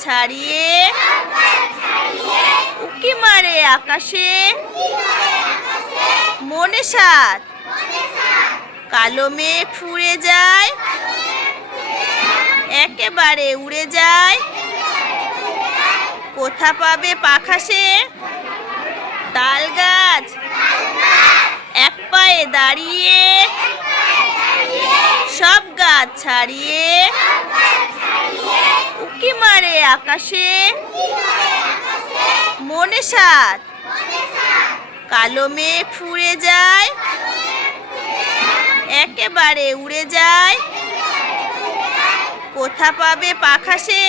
ছাড়িয়ে উকি মারে আকাশে মনে সাত কালো মেঘ ফুরে যায় একেবারে উড়ে যায় কোথা পাবে পাখা সে তাল গাছ এক পায়ে দাঁড়িয়ে সব গাছ ছাড়িয়ে উকি মারে আকাশে মনে সাত কালো মেঘ ফুরে যায় একেবারে উড়ে যায় কোথা পাবে পাখা সে